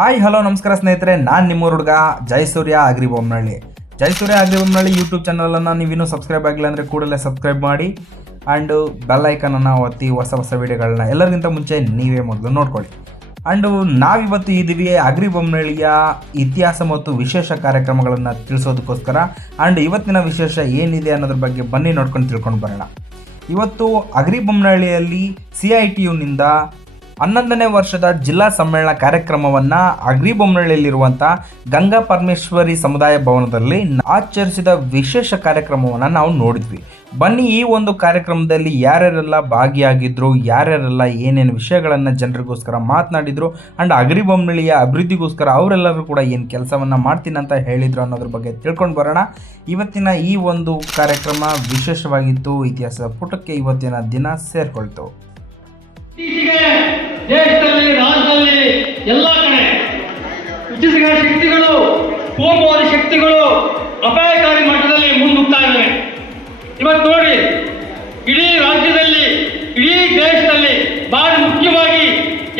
Hi hello ನಮಸ್ಕಾರ ಸ್ನೇಹಿತರೆ. ನಾನು ನಿಮ್ಮ ಹುಡುಗ ಜಯಸೂರ್ಯ ಅಗ್ರಿ ಬೊಮ್ಮನಹಳ್ಳಿ ಜಯಸೂರ್ಯ ಅಗ್ರಿ ಬೊಮ್ಮನಹಳ್ಳಿ ಯೂಟ್ಯೂಬ್ ಚಾನಲನ್ನು ನೀವಿನ್ನೂ ಸಬ್ಸ್ಕ್ರೈಬ್ ಆಗಿಲ್ಲ ಅಂದರೆ ಕೂಡಲೇ ಸಬ್ಸ್ಕ್ರೈಬ್ ಮಾಡಿ ಆ್ಯಂಡ್ ಬೆಲ್ ಐಕನನ್ನು ಒತ್ತಿ ಹೊಸ ಹೊಸ ವಿಡಿಯೋಗಳನ್ನ ಎಲ್ಲರಿಗಿಂತ ಮುಂಚೆ ನೀವೇ ಮೊದಲು ನೋಡ್ಕೊಳ್ಳಿ. ಆ್ಯಂಡು ನಾವಿವತ್ತು ಇದ್ದೀವಿ ಅಗ್ರಿ ಬೊಮ್ಮನಹಳ್ಳಿಯ ಇತಿಹಾಸ ಮತ್ತು ವಿಶೇಷ ಕಾರ್ಯಕ್ರಮಗಳನ್ನು ತಿಳಿಸೋದಕ್ಕೋಸ್ಕರ. ಆ್ಯಂಡ್ ಇವತ್ತಿನ ವಿಶೇಷ ಏನಿದೆ ಅನ್ನೋದ್ರ ಬಗ್ಗೆ ಬನ್ನಿ ನೋಡ್ಕೊಂಡು ತಿಳ್ಕೊಂಡು ಬರೋಣ. ಇವತ್ತು ಅಗ್ರಿ ಬೊಮ್ಮನಹಳ್ಳಿಯಲ್ಲಿ ಸಿ ಐ ಟಿ ಯುನಿಂದ ಹನ್ನೊಂದನೇ ವರ್ಷದ ಜಿಲ್ಲಾ ಸಮ್ಮೇಳನ ಕಾರ್ಯಕ್ರಮವನ್ನು ಅಗ್ರಿಬೊಮ್ಮನಹಳ್ಳಿಯಲ್ಲಿರುವಂಥ ಗಂಗಾ ಪರಮೇಶ್ವರಿ ಸಮುದಾಯ ಭವನದಲ್ಲಿ ಆಚರಿಸಿದ ವಿಶೇಷ ಕಾರ್ಯಕ್ರಮವನ್ನು ನಾವು ನೋಡಿದ್ವಿ. ಬನ್ನಿ ಈ ಒಂದು ಕಾರ್ಯಕ್ರಮದಲ್ಲಿ ಯಾರ್ಯಾರೆಲ್ಲ ಭಾಗಿಯಾಗಿದ್ರು, ಯಾರ್ಯಾರೆಲ್ಲ ಏನೇನು ವಿಷಯಗಳನ್ನು ಜನರಿಗೋಸ್ಕರ ಮಾತನಾಡಿದ್ರು ಆ್ಯಂಡ್ ಅಗ್ರಿ ಬೊಮ್ಮನಹಳ್ಳಿಯ ಅಭಿವೃದ್ಧಿಗೋಸ್ಕರ ಅವರೆಲ್ಲರೂ ಕೂಡ ಏನು ಕೆಲಸವನ್ನು ಮಾಡ್ತೀನಿ ಹೇಳಿದ್ರು ಅನ್ನೋದ್ರ ಬಗ್ಗೆ ತಿಳ್ಕೊಂಡು ಬರೋಣ. ಇವತ್ತಿನ ಈ ಒಂದು ಕಾರ್ಯಕ್ರಮ ವಿಶೇಷವಾಗಿತ್ತು ಇತಿಹಾಸದ ಪುಟಕ್ಕೆ ಇವತ್ತಿನ ದಿನ ಸೇರ್ಕೊಳ್ತು. ಇತ್ತೀಚೆಗೆ ದೇಶದಲ್ಲಿ, ರಾಜ್ಯದಲ್ಲಿ ಎಲ್ಲ ಕಡೆ ಇತ್ತೀಚೆಗೆ ಶಕ್ತಿಗಳು ಕೋಪವಾದ ಶಕ್ತಿಗಳು ಅಪಾಯಕಾರಿ ಮಟ್ಟದಲ್ಲಿ ಮುನ್ನುಗ್ತಾ ಇದ್ದಾರೆ ಇವತ್ತು ನೋಡಿ, ಇಡೀ ರಾಜ್ಯದಲ್ಲಿ, ಇಡೀ ದೇಶದಲ್ಲಿ ಬಹಳ ಮುಖ್ಯವಾಗಿ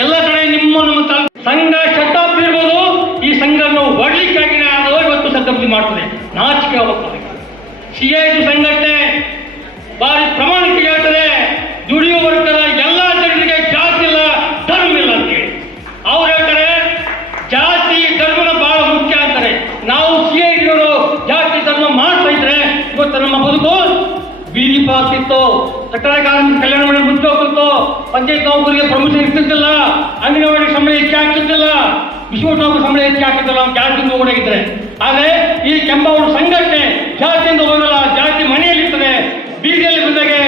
ಎಲ್ಲ ಕಡೆ ನಿಮ್ಮ ನಮ್ಮ ಸಂಘ ಶತಾಬ್ದಿ ಇರ್ಬೋದು, ಈ ಸಂಘವನ್ನು ಹೊಡಲಿಕ್ಕಾಗಿ ಆದರೂ ಇವತ್ತು ಶತಾಬ್ದಿ ಮಾಡ್ತದೆ. ನಾಚಿಕೆ ಆಗುತ್ತದೆ. ಸಿ ಐ ಸಂಘಟನೆ ಬಾರಿ ಪ್ರಮಾಣಕ್ಕೆ ಹೇಳ್ತದೆ ದುಡಿಯುವ ವರ್ಗದ ಎಲ್ಲ ಜನರಿಗೆ ಜಾತಿ ಇಲ್ಲ ಧರ್ಮ ಇಲ್ಲ ಅಂತೇಳಿ ಅವ್ರು ಹೇಳ್ತಾರೆ ಜಾತಿ ಧರ್ಮನ ಬಹಳ ಮುಖ್ಯ ಅಂತಾರೆ ನಾವು ಸಿ ಐ ಜಾತಿ ಧರ್ಮ ಮಾಡ್ತಾ ಇದ್ರೆ ಇವತ್ತು ನಮ್ಮ ಬದುಕು ಪಾಲ್ತಿತ್ತು ಕಟ್ಟಡ ಕಾರ್ಮಿಕ ಕಲ್ಯಾಣ ಮಂಡಳಿ ಮುಂಚೆ ಹೋಗ್ತಿತ್ತು ಪಂಚಾಯತ್ ನೌಕರಿಗೆ ಪ್ರಮೋಷನ್ ಇರ್ತಿದ್ದಿಲ್ಲ ಅಂಗನವಾಡಿ ಸಂಬಳ ಹೆಚ್ಚು ಆಗ್ತಿದ್ದಿಲ್ಲ ವಿಶ್ವ ಸಂಬಳ ಹೆಚ್ಚು ಆಗ್ತಿದ್ದಿಲ್ಲ ಅಂತ ಜಾತಿಯಿಂದ ಆದರೆ ಈ ಕೆಂಪವರು ಸಂಘಟನೆ ಜಾತಿಯಿಂದ ಹೋಗಲ್ಲ. ಜಾತಿ ಮನೆಯಲ್ಲಿರ್ತದೆ ಬೀದಿಯಲ್ಲಿ ಬಂದಾಗೆ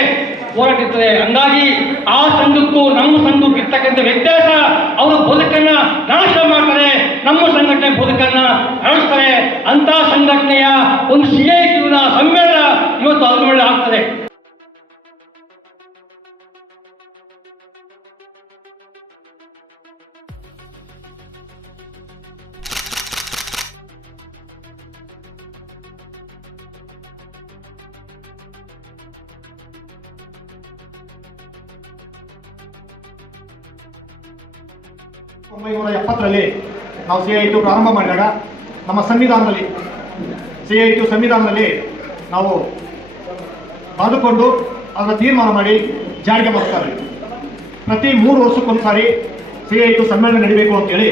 ಹೋರಾಟಿರ್ತದೆ ಹಂಗಾಗಿ ಆ ಸಂಘಕ್ಕೂ ನಮ್ಮ ಸಂಘಕ್ಕೂ ಇರ್ತಕ್ಕಂಥ ವ್ಯತ್ಯಾಸ. ಅವರ ಬದುಕನ್ನ ನಾಶ ಮಾಡ್ತಾರೆ. ನಮ್ಮ ಸಂಘಟನೆ ಬದುಕನ್ನ ನಡೆಸ್ತಾರೆ. ಅಂತ ಸಂಘಟನೆಯ ಒಂದು ಸಿಎ ಸಮ್ಮೇಳನ ಇವತ್ತು ಅನುಮತಿ ಆಗ್ತದೆ. ನಾವು ಸಿ ಐ ಟು ಪ್ರಾರಂಭ ಮಾಡಿದಾಗ ನಮ್ಮ ಸಂವಿಧಾನದಲ್ಲಿ, ಸಿ ಐ ಟು ಸಂವಿಧಾನದಲ್ಲಿ ನಾವು ಬರೆದುಕೊಂಡು ಅದನ್ನು ತೀರ್ಮಾನ ಮಾಡಿ ಜಾರಿಗೆ ಬರ್ತಾರೆ. ಪ್ರತಿ ಮೂರು ವರ್ಷಕ್ಕೊಂದು ಸಾರಿ ಸಿ ಐ ಟು ಸಮ್ಮೇಳನ ನಡೀಬೇಕು ಅಂತೇಳಿ